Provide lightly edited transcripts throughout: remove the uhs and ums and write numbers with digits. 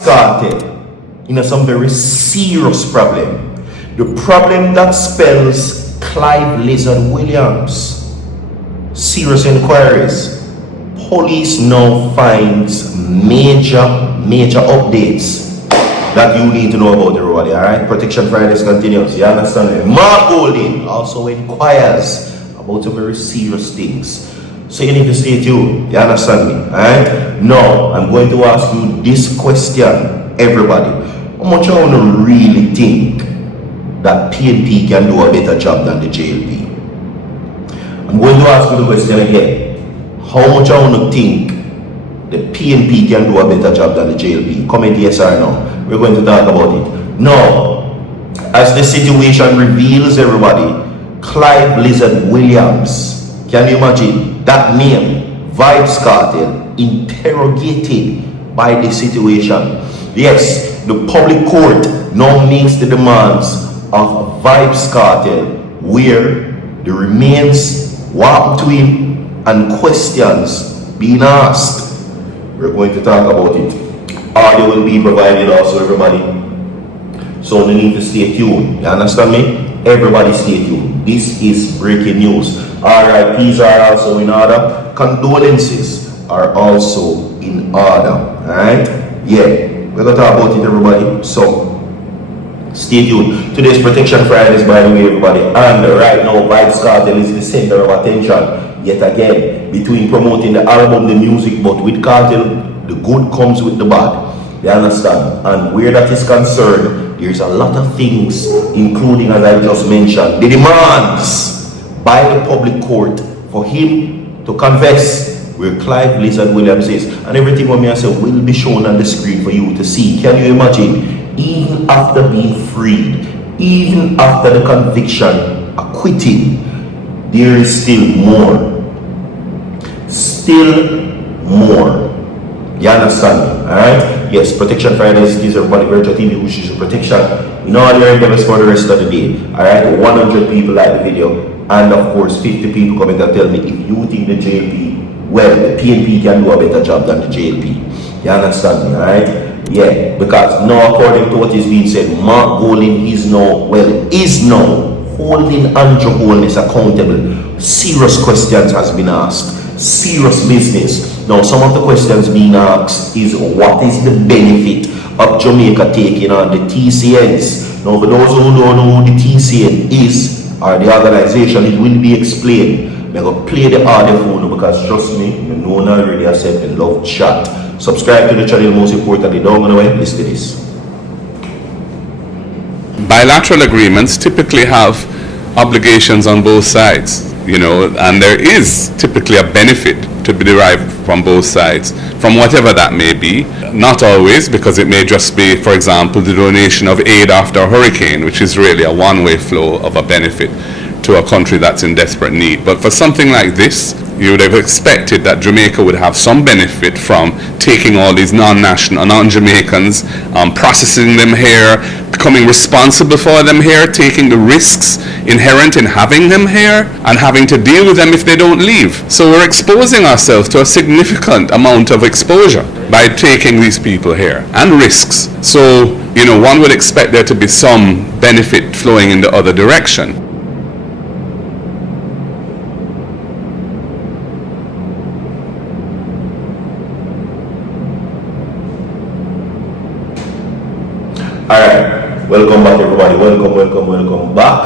Kartel in some very serious problem. The problem that spells Clive Lizard Williams. Serious inquiries. Police now finds major updates that you need to know about everybody. Alright? Protection Fridays continues. You understand me? Mark Golding also inquires about some very serious things. So you need to stay tuned. You understand me? Alright? Now, I'm going to ask you this question, everybody. How much you want to really think that PNP can do a better job than the JLP? I'm going to ask you the question again. How much you want to think the PNP can do a better job than the JLP? Comment yes or no. We're going to talk about it. Now, as the situation reveals, everybody, Clive Lizard Williams, can you imagine that name, Vybz Kartel, interrogated by the situation? Yes, the public court now makes the demands of Vybz Kartel, where the remains what to him and questions being asked. We're going to talk about it. Audio will be provided also, everybody. So you need to stay tuned. You understand me? Everybody stay tuned. This is breaking news. RIPs are also in order. Condolences are also in order. Alright? Yeah. We're going to talk about it, everybody. So stay tuned. Today's Protection Fridays, by the way, everybody. And right now, Vybz Kartel is the center of attention. Yet again, between promoting the album, the music, but with Kartel, the good comes with the bad. You understand? And where that is concerned, there's a lot of things, including, as I just mentioned, the demands by the public court for him to confess where Clive Lizard Williams is. And everything what me I say will be shown on the screen for you to see. Can you imagine? Even after being freed, even after the conviction, acquitted, there is still more. Still more. You understand me? Alright? Yes, Protection Fridays gives everybody Virtual TV, which is protection in all your endeavors for the rest of the day. Alright? 100 people like the video, and of course 50 people comment and tell me if you think the JLP, well, the PNP can do a better job than the JLP. You understand me? Alright? Yeah, because now according to what is being said, Mark Golding is now holding Andrew Holness accountable. Serious questions has been asked. Serious business. Now some of the questions being asked is what is the benefit of Jamaica taking on the TCNs? Now for those who don't know who the TCN is, or the organization, it will be explained. I'm going to play the audio phone because trust me, you know already I said the love chat. Subscribe to the channel, most importantly, down the way, listen to this. Bilateral agreements typically have obligations on both sides, you know, and there is typically a benefit to be derived from both sides, from whatever that may be. Not always, because it may just be, for example, the donation of aid after a hurricane, which is really a one-way flow of a benefit to a country that's in desperate need. But for something like this, you would have expected that Jamaica would have some benefit from taking all these non-national, non-Jamaicans, processing them here, becoming responsible for them here, taking the risks inherent in having them here, and having to deal with them if they don't leave. So we're exposing ourselves to a significant amount of exposure by taking these people here, and risks. So, you know, one would expect there to be some benefit flowing in the other direction. Alright, welcome back everybody, welcome back.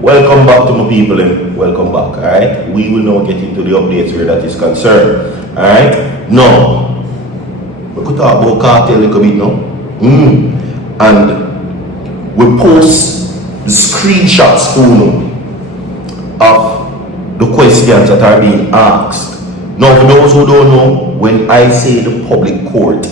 Welcome back to my people and welcome back, alright? We will now get into the updates where that is concerned, alright? Now, we could talk about Kartel a little bit now. And we post the screenshots for you of the questions that are being asked. Now, for those who don't know, when I say the public court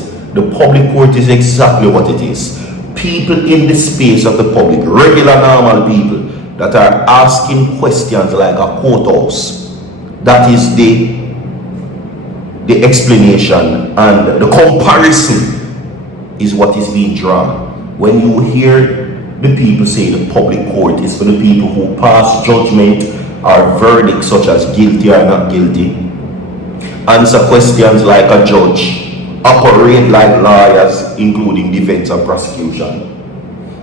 is exactly what it is. People in the space of the public, regular normal people that are asking questions like a courthouse. That is the explanation, and the comparison is what is being drawn. When you hear the people say the public court is for the people who pass judgment or verdicts such as guilty or not guilty, answer questions like a judge, operate like lawyers, including defense and prosecution,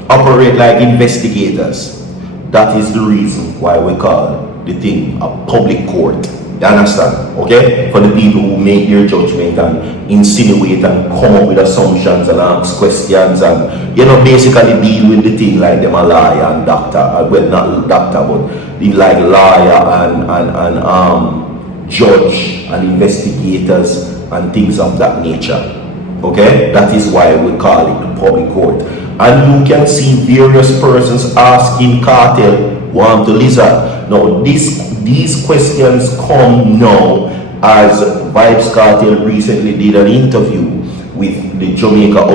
operate like investigators. That is the reason why we call the thing a public court. You understand? Okay? For the people who make their judgment and insinuate and come up with assumptions and ask questions and, you know, basically deal with the thing like them a lawyer and doctor. Well, not doctor, but like lawyer and judge and investigators and things of that nature. Okay? That is why we call it the public court. And you can see various persons asking Kartel, want to lizard. Now, these questions come now as Vybz Kartel recently did an interview with the Jamaica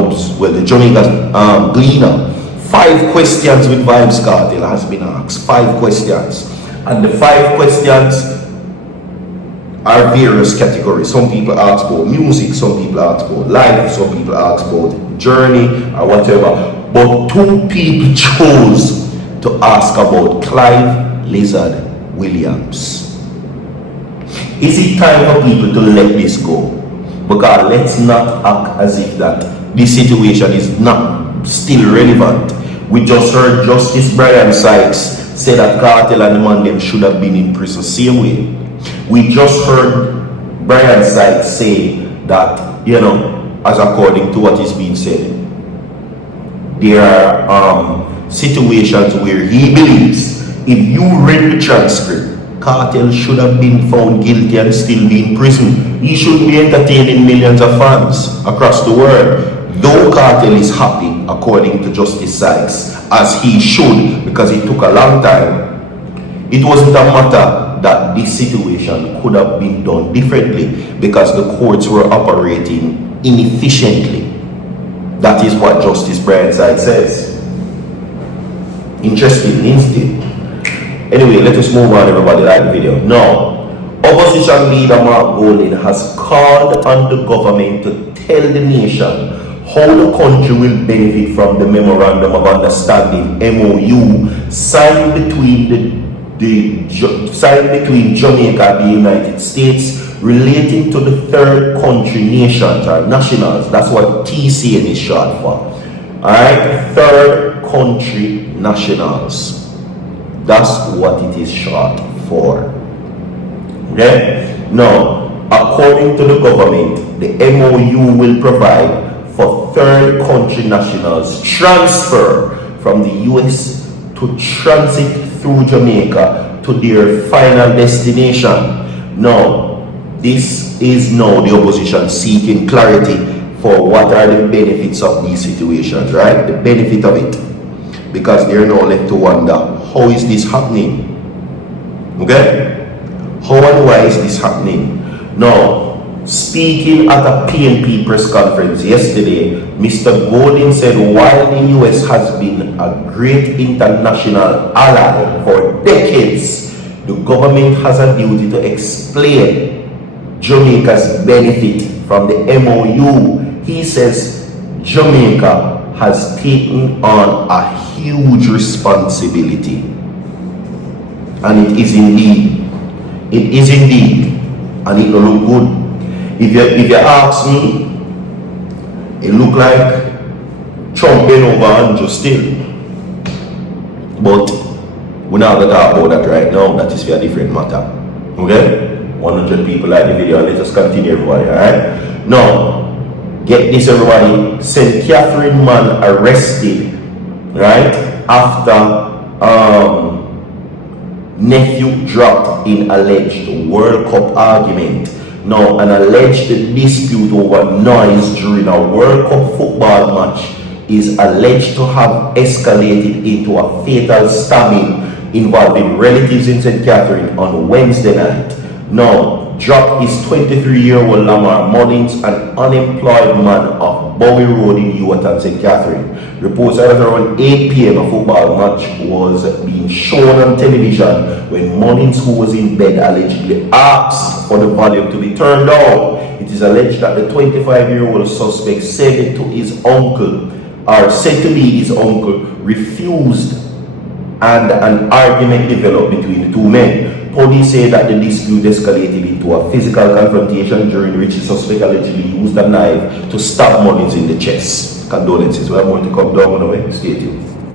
Gleaner. 5 questions with Vybz Kartel has been asked. 5 questions. And the 5 questions are various categories. Some people ask about music, some people ask about life, some people ask about journey or whatever. But 2 people chose to ask about Clive Lizard Williams. Is it time for people to let this go? Because let's not act as if that this situation is not still relevant. We just heard Justice Brian Sykes say that Kartel and the man them should have been in prison same way. We just heard Brian Sykes say that, you know, as according to what is being said, there are situations where he believes if you read the transcript, Kartel should have been found guilty and still be in prison. He should be entertaining millions of fans across the world. Though Kartel is happy, according to Justice Sykes, as he should, because it took a long time, it wasn't a matter that this situation could have been done differently because the courts were operating inefficiently. That is what Justice Brian Sykes says. Interesting instead. Anyway, let us move on, everybody. Like the video. Now, opposition leader Mark Golding has called on the government to tell the nation how the country will benefit from the Memorandum of Understanding (MOU) signed between Jamaica and the United States relating to the third country nations or nationals. That's what TCN is short for. Alright, third country nationals. That's what it is short for. Okay? Now, according to the government, the MOU will provide for third country nationals transfer from the US to transit through Jamaica to their final destination. Now, this is now the opposition seeking clarity for what are the benefits of these situations, right? The benefit of it. Because they're now left to wonder, how is this happening? Okay? How and why is this happening? Now, speaking at a PNP press conference yesterday, Mr. Golding said while the US has been a great international ally for decades, the government has a duty to explain Jamaica's benefit from the MOU. He says Jamaica has taken on a huge responsibility. And it is indeed. It is indeed. And it will look good. If you ask me, it look like Trump been over and just still. But we're not going to talk about that right now. That is for a different matter. Okay? 100 people like the video. Let us continue, everybody. Alright? Now, get this, everybody. St. Catherine man arrested, right? After nephew dropped in alleged World Cup argument. Now, an alleged dispute over noise during a World Cup football match is alleged to have escalated into a fatal stabbing involving relatives in St. Catherine on Wednesday night. Now, dropped is 23-year-old Lamar Mullins, an unemployed man of Bowie Road in Uwatan, St. Catherine. Reports that around 8 p.m. a football match was being shown on television when Mullins, who was in bed, allegedly asked for the volume to be turned down. It is alleged that the 25-year-old suspect said it to his uncle, or said to be his uncle, refused, and an argument developed between the two men. Police say that the dispute escalated into a physical confrontation during which the suspect allegedly used a knife to stab Mullins in the chest. Condolences. We have more to come down on the way. Stay tuned.